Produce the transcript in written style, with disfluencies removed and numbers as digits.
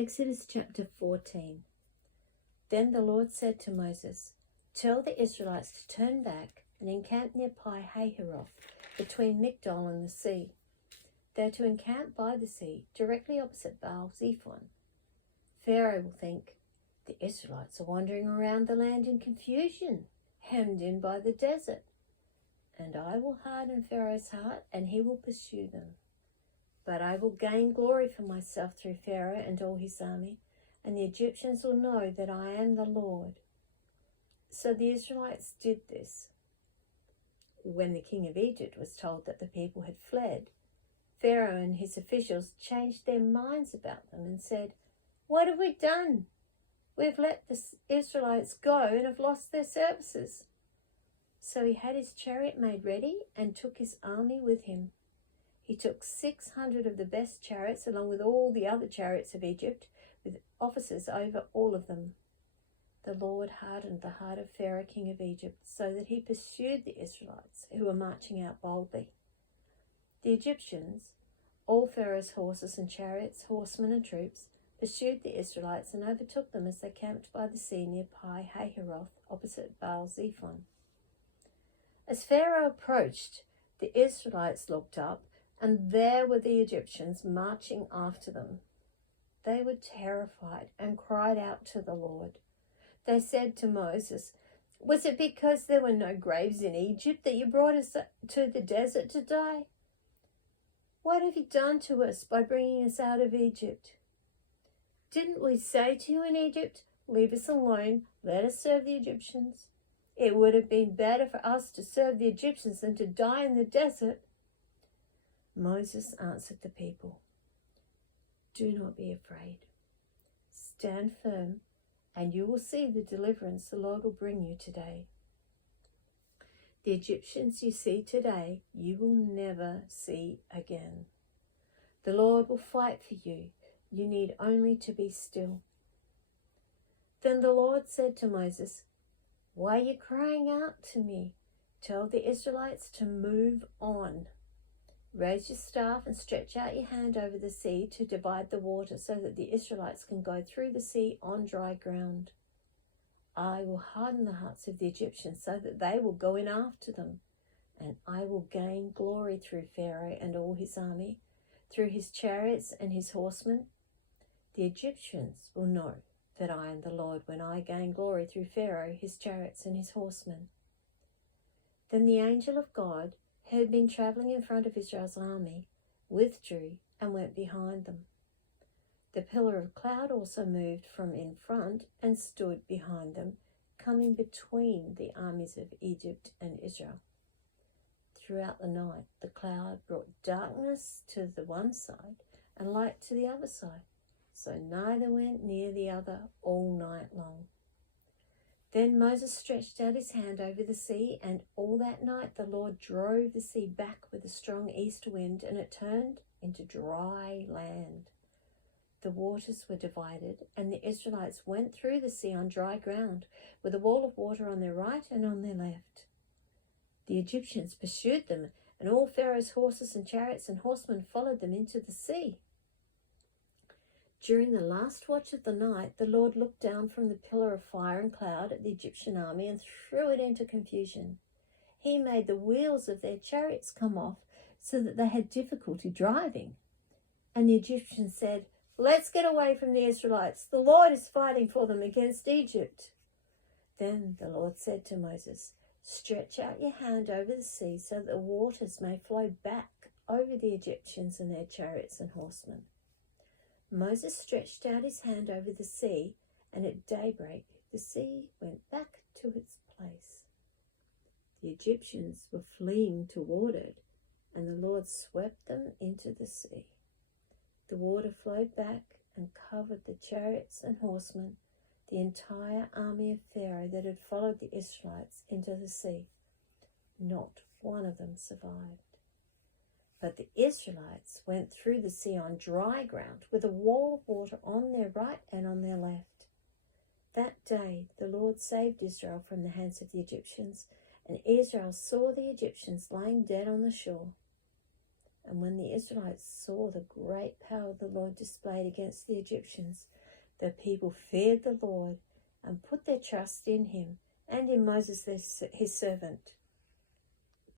Exodus chapter 14. Then the Lord said to Moses, "Tell the Israelites to turn back and encamp near Pi-hahiroth, between Migdol and the sea. They're to encamp by the sea, directly opposite Baal-zephon. Pharaoh will think, the Israelites are wandering around the land in confusion, hemmed in by the desert. And I will harden Pharaoh's heart, and he will pursue them. But I will gain glory for myself through Pharaoh and all his army, and the Egyptians will know that I am the Lord." So the Israelites did this. When the king of Egypt was told that the people had fled, Pharaoh and his officials changed their minds about them and said, "What have we done? We've let the Israelites go and have lost their services." So he had his chariot made ready and took his army with him. He took 600 of the best chariots, along with all the other chariots of Egypt, with officers over all of them. The Lord hardened the heart of Pharaoh, king of Egypt, so that he pursued the Israelites, who were marching out boldly. The Egyptians, all Pharaoh's horses and chariots, horsemen and troops, pursued the Israelites and overtook them as they camped by the sea near Pi-hahiroth, opposite Baal-zephon. As Pharaoh approached, the Israelites looked up, and there were the Egyptians marching after them. They were terrified and cried out to the Lord. They said to Moses, "Was it because there were no graves in Egypt that you brought us to the desert to die? What have you done to us by bringing us out of Egypt? Didn't we say to you in Egypt, 'Leave us alone, let us serve the Egyptians'? It would have been better for us to serve the Egyptians than to die in the desert." Moses answered the people, "Do not be afraid. Stand firm, and you will see the deliverance the Lord will bring you today. The Egyptians you see today, you will never see again. The Lord will fight for you. You need only to be still." Then the Lord said to Moses, "Why are you crying out to me? Tell the Israelites to move on. Raise your staff and stretch out your hand over the sea to divide the water so that the Israelites can go through the sea on dry ground. I will harden the hearts of the Egyptians so that they will go in after them, and I will gain glory through Pharaoh and all his army, through his chariots and his horsemen. The Egyptians will know that I am the Lord when I gain glory through Pharaoh, his chariots and his horsemen." Then the angel of God, who had been travelling in front of Israel's army, withdrew and went behind them. The pillar of cloud also moved from in front and stood behind them, coming between the armies of Egypt and Israel. Throughout the night, the cloud brought darkness to the one side and light to the other side, so neither went near the other all night long. Then Moses stretched out his hand over the sea, and all that night the Lord drove the sea back with a strong east wind, and it turned into dry land. The waters were divided, and the Israelites went through the sea on dry ground, with a wall of water on their right and on their left. The Egyptians pursued them, and all Pharaoh's horses and chariots and horsemen followed them into the sea. During the last watch of the night, the Lord looked down from the pillar of fire and cloud at the Egyptian army and threw it into confusion. He made the wheels of their chariots come off so that they had difficulty driving. And the Egyptians said, "Let's get away from the Israelites. The Lord is fighting for them against Egypt." Then the Lord said to Moses, "Stretch out your hand over the sea so that the waters may flow back over the Egyptians and their chariots and horsemen." Moses stretched out his hand over the sea, and at daybreak the sea went back to its place. The Egyptians were fleeing toward it, and the Lord swept them into the sea. The water flowed back and covered the chariots and horsemen, the entire army of Pharaoh that had followed the Israelites into the sea. Not one of them survived. But the Israelites went through the sea on dry ground, with a wall of water on their right and on their left. That day the Lord saved Israel from the hands of the Egyptians, and Israel saw the Egyptians lying dead on the shore. And when the Israelites saw the great power the Lord displayed against the Egyptians, the people feared the Lord and put their trust in him and in Moses his servant.